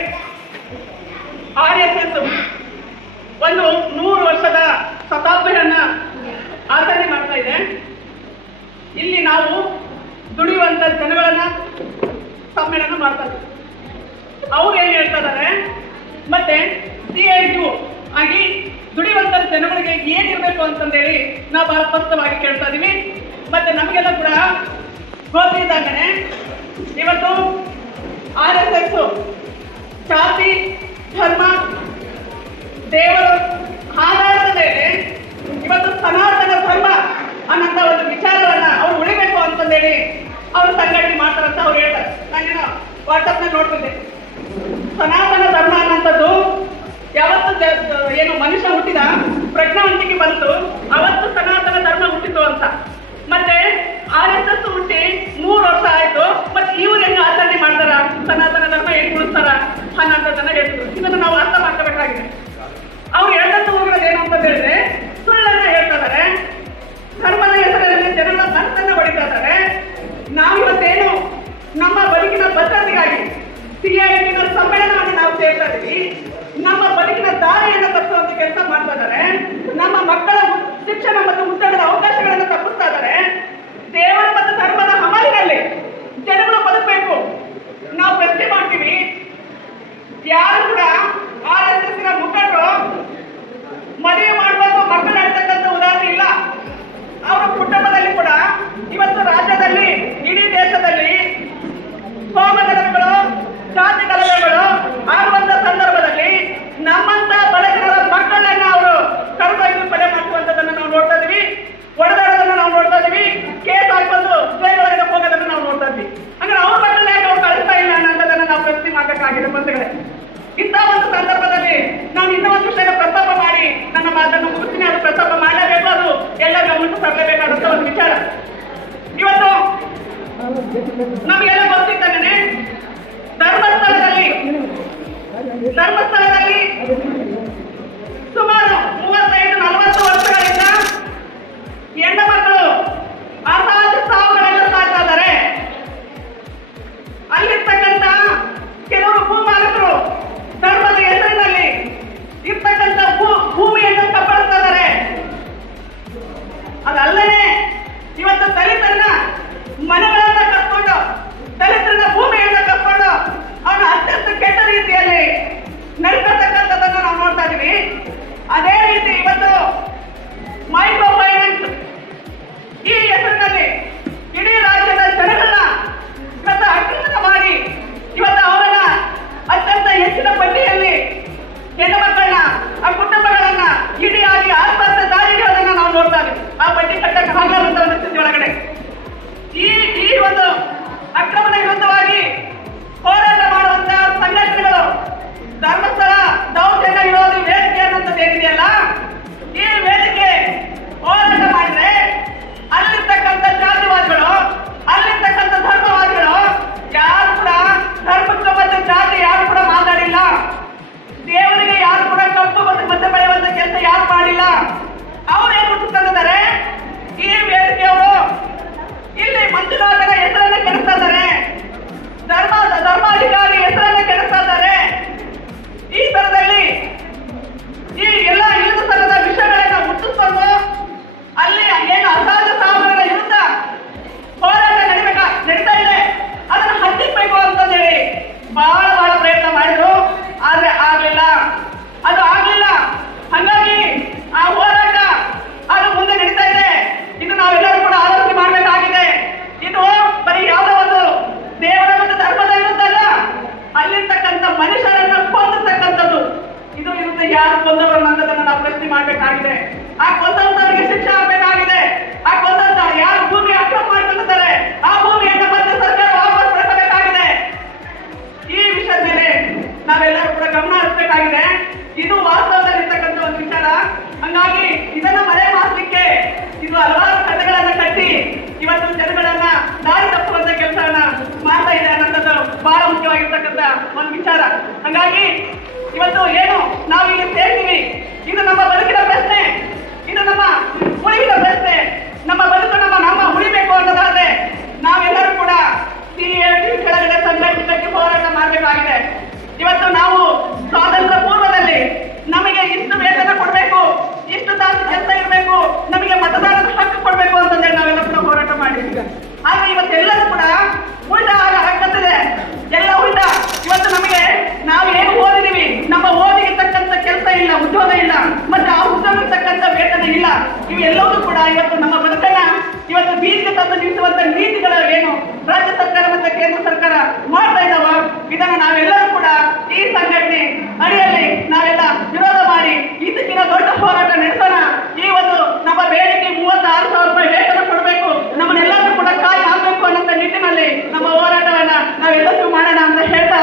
ಆರ್ ಎಸ್ ಎಸ್ ಒಂದು ನೂರು ವರ್ಷದ ಶತಾಬ್ದಿಯನ್ನ ಆಚರಣೆ ಮಾಡ್ತಾ ಇದೆ. ಇಲ್ಲಿ ನಾವು ದುಡಿಯುವಂತ ಜನಗಳನ್ನ ಸಮ್ಮೇಳನ ಮಾಡ್ತಾ ಇದ್ದೀವಿ. ಅವ್ರು ಏನ್ ಹೇಳ್ತಾ ಇದ್ದಾರೆ? ಮತ್ತೆ ಸಿ ಐ ಟು ಆಗಿ ದುಡಿಯುವಂತ ಜನಗಳಿಗೆ ಏನಿರ್ಬೇಕು ಅಂತಂದೇಳಿ ನಾವು ಬಹಳ ಸ್ಪಷ್ಟವಾಗಿ ಕೇಳ್ತಾ ಇದ್ದೀವಿ ಮತ್ತೆ ನಮಗೆಲ್ಲ ಕೂಡ ಗೊತ್ತಿದ್ದಾಗನೆ ಇವತ್ತು ಆರ್ ಎಸ್ ಎಸ್ ಜಾತಿ, ಧರ್ಮ, ದೇವರು ಆಧಾರದ ಮೇಲೆ ಇವತ್ತು ಸನಾತನ ಧರ್ಮ ಅನ್ನಂತ ಒಂದು ವಿಚಾರವನ್ನ ಅವ್ರು ಉಳಿಬೇಕು ಅಂತಂದೇಳಿ ಅವ್ರು ಸಂಘಟನೆ ಮಾಡ್ತಾರಂತ ಅವ್ರು ಹೇಳ್ತಾರೆ. ನಾನೇನೋ ವಾಟ್ಸಪ್ನ ನೋಡ್ತಿದ್ದೆ. ಸನಾತನ ಧರ್ಮ ಅನ್ನಂಥದ್ದು ಯಾವತ್ತು ಏನು ಮನುಷ್ಯ ಹುಟ್ಟಿದ ಪ್ರಜ್ಞಾವಂತಿಕೆ ಬಂತು, ಅವತ್ತು ಸನಾತನ ಧರ್ಮ ಹುಟ್ಟಿತು ಅಂತ. ಮತ್ತೆ ಆರ್ ಎಸ್ ಎಸ್ ಹುಟ್ಟಿ ಮೂರು ವರ್ಷ ಆಯ್ತು, ಮತ್ತೆ ಇವ್ರು ಹೆಂಗ ಆಚರಣೆ ಮಾಡ್ತಾರ ಸನಾತನ ಧರ್ಮ ಹೆಂಗ್ ಉಳಿಸ್ತಾರ ಅನ್ನೋದನ್ನ ಹೇಳ್ತಿದ್ರು ಇದನ್ನು ನಾವು ಅರ್ಥ ಮಾಡ್ಕೋಬೇಕಾಗಿದೆ ಅವ್ರು ಹೇಳ್ದಂತ ಹೋಗಿರೋದು ಏನು ಅಂತ ಹೇಳಿದ್ರೆ ಸುಳ್ಳನ್ನ ಹೇಳ್ತಾ ಇದಾರೆ ಧರ್ಮದ ಹೆಸರಲ್ಲಿ ಜನರ ಮನಸ್ಸನ್ನ ಹೊಡಿತಾ ಇದ್ದಾರೆ ನಾವಿವತ್ತೇನು ನಮ್ಮ ಬದುಕಿನ ಭದ್ರತೆಗಾಗಿ ಸಿಐಟಿನ ಸಮ್ಮೇಳನವನ್ನು ನಾವು ಸೇರ್ತಾ ಇದೀವಿ ನಮ್ಮ ಬದುಕಿನ ದಾರಿಯನ್ನು ತಪ್ಪಿಸುವಂತ ಕೆಲಸ ಮಾಡ್ತಾ ಇದ್ದಾರೆ ನಮ್ಮ ಮಕ್ಕಳ ಉ- ಶಿಕ್ಷಣ ಮತ್ತು ಉದ್ಯೋಗದ ಅವಕಾಶಗಳನ್ನು ತಪ್ಪಿಸ್ತಾ ಇದ್ದಾರೆ ದೇವರ ಮತ್ತು ಧರ್ಮದ ಹಮಾಲಿನಲ್ಲಿ ಜನಗಳು ಬದುಕಬೇಕು ನಾವು ಪ್ರಶ್ನೆ ಮಾಡ್ತೀವಿ ಯಾರು ಕೂಡ ಆರ್ ಎಸ್ ಎಸ್ ಮುಖಂಡರು ಮದುವೆ ಮಾಡುವಾಗ ಮಕ್ಕಳು ಹೇಳ್ತಕ್ಕಂಥ ಉದಾಹರಣೆ ಇಲ್ಲ ಅವರ ಕುಟುಂಬದಲ್ಲಿ ಕೂಡ ಇವತ್ತು ರಾಜ್ಯದಲ್ಲಿ ಇಡೀ ದೇಶದಲ್ಲಿ ಹೋಮ ಗಲಭೆಗಳು ಜಾತಿ ಗಲಭೆಗಳು ಆಗುವಂತ ಸಂದರ್ಭದಲ್ಲಿ ನಮ್ಮಂತ ನಮಗೆಲ್ಲ ಗೊತ್ತಿದ್ದಾನೆ ಧರ್ಮಸ್ಥಳದಲ್ಲಿ ಧರ್ಮಸ್ಥಳದಲ್ಲಿ ಸುಮಾರು ಯಾರು ಕೊಂದವರು ಅನ್ನೋದನ್ನ ನಾವು ಪ್ರಶ್ನೆ ಮಾಡಬೇಕಾಗಿದೆ? ಆ ಕೊಂದಂತವರಿಗೆ ಶಿಕ್ಷೆ ಆಗಬೇಕಾಗಿದೆ. ಆ ಕೊಂದಂತ ಯಾರು ಭೂಮಿ ಅಕ್ರಮ ಮಾಡ್ಕೊಂಡಿದ್ದಾರೆ? ಆ ಭೂಮಿಯನ್ನು ಮತ್ತೆ ಸರ್ಕಾರ ವಾಪಸ್ ಪಡೆಸಬೇಕಾಗಿದೆ ಈ ವಿಷಯದ ಮೇಲೆ ನಾವೆಲ್ಲರೂ ಕೂಡ ಗಮನ ಹರಿಸಬೇಕಾಗಿದೆ. ಇದು ವಾಸ್ತವದಲ್ಲಿ ಇರ್ತಕ್ಕಂಥ ಒಂದು ವಿಚಾರ. ಹಂಗಾಗಿ ಇದನ್ನ ಮರೆ ಮಾಡಲಿಕ್ಕೆ ಇದು ಹಲವಾರು ಕಥೆಗಳನ್ನ ಕಟ್ಟಿ ಇವತ್ತು ಜನಗಳನ್ನ ದಾರಿ ತಪ್ಪುವಂತ ಕೆಲಸವನ್ನ ಮಾಡ್ತಾ ಇದೆ ಅನ್ನೋದು ಬಹಳ ಮುಖ್ಯವಾಗಿರ್ತಕ್ಕಂಥ ಒಂದು ವಿಚಾರ. ಹಂಗಾಗಿ ಇವತ್ತು ಏನು ನಾವು ಇಲ್ಲಿ ಸೇರ್ತೀವಿ ಇದು ನಮ್ಮ ಬದುಕಿನ ಪ್ರಶ್ನೆ ಇದು ನಮ್ಮ ಉಳಿವಿನ ಪ್ರಶ್ನೆ ನಮ್ಮ ಬದುಕು ನಮ್ಮ ನಮ್ಮ ಉಳಿಬೇಕು ಅನ್ನೋದಾದ್ರೆ ನಾವೆಲ್ಲರೂ ಕೂಡ ಸಿಎಟಿ ಕೆಳಗಡೆ ಸಂಘಟಿತಕ್ಕೆ ಹೋರಾಟ ಮಾಡಬೇಕಾಗಿದೆ ಇವತ್ತು ನಾವು ಸ್ವಾತಂತ್ರ್ಯ ಪೂರ್ವದಲ್ಲಿ ನಮಗೆ ಇಷ್ಟು ವೇತನ ಕೊಡಬೇಕು ಇಷ್ಟು ತಾಸು ಕೆಲಸ ಇರಬೇಕು ನಮಗೆ ಮತದಾನದ ಹಕ್ಕು ಕೊಡಬೇಕು ಅಂತಂದೇಳಿ ನಾವೆಲ್ಲ ಕೂಡ ಹೋರಾಟ ಮಾಡಿದ್ವಿ ಆದ್ರೆ ಇವತ್ತೆಲ್ಲರೂ ಕೂಡ ಉಲ್ಟಾ ಆಗತ್ತಿದೆ ಎಲ್ಲ ಉಲ್ಟಾ ಇವತ್ತು ನಮಗೆ ನಾವು ಏನು ಓದಿದೀವಿ ನಮ್ಮ ಓದಿಗೆ ತಕ್ಕಂತ ಕೆಲಸ ಇಲ್ಲ ಉದ್ಯೋಗ ಇಲ್ಲ ಮತ್ತೆ ಆ ಉದ್ಯೋಗಕ್ಕೆ ತಕ್ಕಂತ ವೇತನ ಇಲ್ಲ ಇವೆಲ್ಲವೂ ಕೂಡ ಇವತ್ತು ನಮ್ಮ ಬದುಕನ್ನ ಇವತ್ತು ಬೀದಿಗೆ ತಂದು ನಿಲ್ಲಿಸುವಂತ ನೀತಿಗಳ ಏನು ರಾಜ್ಯ ಸರ್ಕಾರ ಮತ್ತು ಕೇಂದ್ರ ಸರ್ಕಾರ ಮಾಡ್ತಾ ಇದ್ದಾವ, ಇದನ್ನ ನಾವೆಲ್ಲರೂ ಕೂಡ ಈ ಸಂಘಟನೆ ಅಡಿಯಲ್ಲಿ ನಾವೆಲ್ಲ ವಿರೋಧ ಮಾಡಿ ಇದಕ್ಕಿಂತ ದೊಡ್ಡ ಹೋರಾಟ ನಡೆಸೋಣ. ಈ ಒಂದು ನಮ್ಮ ಬೇಡಿಕೆ ಮೂವತ್ತಾರು ಸಾವಿರ ರೂಪಾಯಿ ವೇತನ ಕೊಡಬೇಕು ನಮ್ಮನ್ನೆಲ್ಲರೂ ಕೂಡ ಕಾಯಿ ಹಾಕಬೇಕು ಅನ್ನೋ ನಿಟ್ಟಿನಲ್ಲಿ ನಮ್ಮ ಹೋರಾಟವನ್ನ ನಾವೆಲ್ಲರೂ ಮಾಡೋಣ ಅಂತ ಹೇಳ್ತಾ.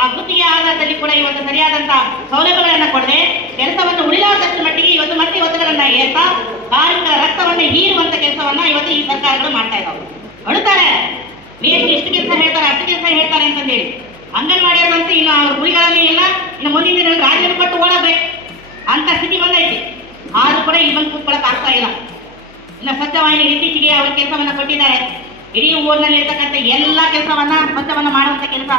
ಆ ಗುತ್ತಿಗೆ ಆಧಾರದಲ್ಲಿ ಕೂಡ ಇವತ್ತು ಸರಿಯಾದಂತಹ ಸೌಲಭ್ಯಗಳನ್ನ ಕೊಡದೆ, ಕೆಲಸವನ್ನು ಉಳಿಲಾರದಷ್ಟು ಮಟ್ಟಿಗೆ ಇವತ್ತು ಮತ್ತೆ ಒತ್ತಡಗಳನ್ನ ಏರ್ತಾ ಕಾರ್ಮಿಕರ ರಕ್ತವನ್ನು ಹೀರುವಂತ ಕೆಲಸವನ್ನ ಇವತ್ತು ಈ ಸರ್ಕಾರಗಳು ಮಾಡ್ತಾ ಇದ್ದಾವೆ ಅಳುತ್ತಾರೆ. ಎಷ್ಟು ಕೆಲಸ ಹೇಳ್ತಾರೆ, ಅಷ್ಟು ಕೆಲಸ ಹೇಳ್ತಾರೆ ಅಂತಂದೇಳಿ. ಅಂಗನವಾಡಿಯವ್ರಂತೂ ಇನ್ನು ಅವ್ರ ಗುರಿಗಳಲ್ಲಿ ಇಲ್ಲ. ಇನ್ನು ಮುಂದಿನ ದಿನ ರಾಜ್ಯದ ಕೊಟ್ಟು ಓಡಬೇಕು ಅಂತ ಸ್ಥಿತಿ ಬಂದೈತಿ. ಆದ್ರೂ ಕೂಡ ಇಲ್ಲಿ ಬಂದು ಕೂತ್ಕೊಳಕ್ ಆಗ್ತಾ ಇಲ್ಲ. ಇನ್ನು ಸ್ವಚ್ಛವಾಹಿನಿ ಇತ್ತೀಚೆಗೆ ಅವ್ರ ಕೆಲಸವನ್ನ ಕೊಟ್ಟಿದ್ದಾರೆ. ಇಡೀ ಊರಿನಲ್ಲಿ ಇರ್ತಕ್ಕಂಥ ಎಲ್ಲ ಕೆಲಸವನ್ನ, ಸ್ವಚ್ಛವನ್ನ ಮಾಡುವಂತ ಕೆಲಸ.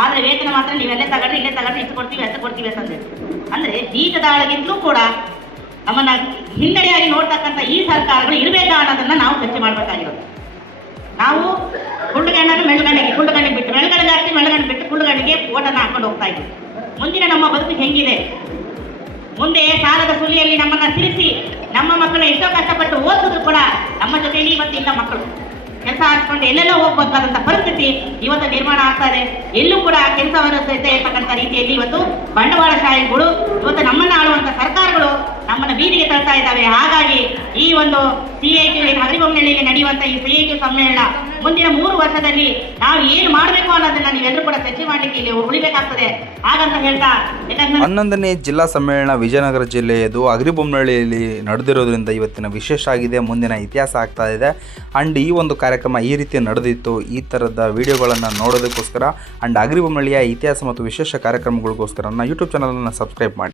ಆದ್ರೆ ವೇತನ ಮಾತ್ರ ನೀವೆಲ್ಲೇ ತಗೊಂಡ್ರೆ ಇಲ್ಲೇ ತಗೊಂಡ್ರೆ ಇಷ್ಟು ಕೊಡ್ತೀವಿ ಅಷ್ಟು ಕೊಡ್ತೀವಿ ಅಂತಂದ್ರೆ ಅಂದ್ರೆ ಬೀಜದಾಳಗಿಂತಲೂ ಕೂಡ ನಮ್ಮನ್ನ ಹಿನ್ನಡೆಯಾಗಿ ನೋಡ್ತಕ್ಕಂಥ ಈ ಸರ್ಕಾರಗಳು ಇರಬೇಕಾ ಅನ್ನೋದನ್ನ ನಾವು ಚರ್ಚೆ ಮಾಡಬೇಕಾಗಿರೋದು. ನಾವು ಕುಳ್ಳುಗಣ್ಣನ್ನು ಮೆಳುಗಣ್ಣಿಗೆ ಕುಳ್ಳುಗಣ್ಣಿಗೆ ಬಿಟ್ಟು ಮೆಳ್ಗಣ್ಣಿಗೆ ಹಾಕಿ ಮೆಳ್ಗಣ್ಣು ಬಿಟ್ಟು ಕುಳ್ಳುಗಣ್ಣಿಗೆ ಓಟನ್ನು ಹಾಕೊಂಡು ಹೋಗ್ತಾ ಇದ್ವಿ. ಮುಂದಿನ ನಮ್ಮ ಬದುಕು ಹೆಂಗಿದೆ? ಮುಂದೆ ಸಾಲದ ಸುಲಿಯಲ್ಲಿ ನಮ್ಮನ್ನ ಸಿರಿಸಿ, ನಮ್ಮ ಮಕ್ಕಳು ಎಷ್ಟೋ ಕಷ್ಟಪಟ್ಟು ಓದಿದ್ರು ಕೂಡ ನಮ್ಮ ಜೊತೆಯಲ್ಲಿ ಇವತ್ತು ಇಲ್ಲ ಮಕ್ಕಳು. ಕೆಲಸ ಹಾಕ್ಕೊಂಡು ಎಲ್ಲೆಲ್ಲೋ ಹೋಗ್ಬೇಕಾದಂಥ ಪರಿಸ್ಥಿತಿ ಇವತ್ತು ನಿರ್ಮಾಣ ಆಗ್ತಾ ಇದೆ. ಎಲ್ಲೂ ಕೂಡ ಕೆಲಸವನ್ನು ಇರ್ತಕ್ಕಂಥ ರೀತಿಯಲ್ಲಿ ಇವತ್ತು ಬಂಡವಾಳಶಾಹಿಗಳು ಇವತ್ತು ನಮ್ಮನ್ನ ಆಳುವಂಥ ಸರ್ಕಾರಗಳು ನಮ್ಮನ್ನ ಬೀದಿಗೆ ತರ್ತಾ ಇದ್ದಾವೆ. ಹಾಗಾಗಿ ಈ ಒಂದು ಸಿಐಟಿ ಹರಿಬೊಮ್ಮನಹಳ್ಳಿಯಲ್ಲಿ ನಡೆಯುವಂತ ಈ ಸಿಐಟಿ ಸಮ್ಮೇಳನ ಮುಂದಿನ ಮೂರು ವರ್ಷದಲ್ಲಿ ನಾವು ಏನು ಮಾಡಬೇಕು ಅನ್ನೋದನ್ನ ನೀವೆಲ್ಲರೂ ಕೂಡ ಚರ್ಚೆ ಮಾಡ್ಲಿಕ್ಕೆ ಇಲ್ಲಿ ಉಳಿಬೇಕಾಗ್ತದೆ. ಹಾಗಂತ ಹೇಳ್ತಾ ಹನ್ನೊಂದನೇ ಜಿಲ್ಲಾ ಸಮ್ಮೇಳನ ವಿಜಯನಗರ ಜಿಲ್ಲೆಯದು ಅಗ್ರಿಬೊಮ್ಮನಹಳ್ಳಿಯಲ್ಲಿ ನಡೆದಿರೋದ್ರಿಂದ ಇವತ್ತಿನ ವಿಶೇಷ ಆಗಿದೆ, ಮುಂದಿನ ಇತಿಹಾಸ ಆಗ್ತಾ ಇದೆ. ಆ್ಯಂಡ್ ಈ ಒಂದು ಕಾರ್ಯಕ್ರಮ ಈ ರೀತಿ ನಡೆದಿತ್ತು, ಈ ಥರದ ವಿಡಿಯೋಗಳನ್ನು ನೋಡೋದಕ್ಕೋಸ್ಕರ, ಅಂಡ್ ಅಗ್ರಿಬೊಮ್ಮನಹಳ್ಳಿಯ ಇತಿಹಾಸ ಮತ್ತು ವಿಶೇಷ ಕಾರ್ಯಕ್ರಮಗಳಿಗೋಸ್ಕರ ನನ್ನ ಯೂಟ್ಯೂಬ್ ಚಾನಲನ್ನು ಸಬ್ಸ್ಕ್ರೈಬ್ ಮಾಡಿ.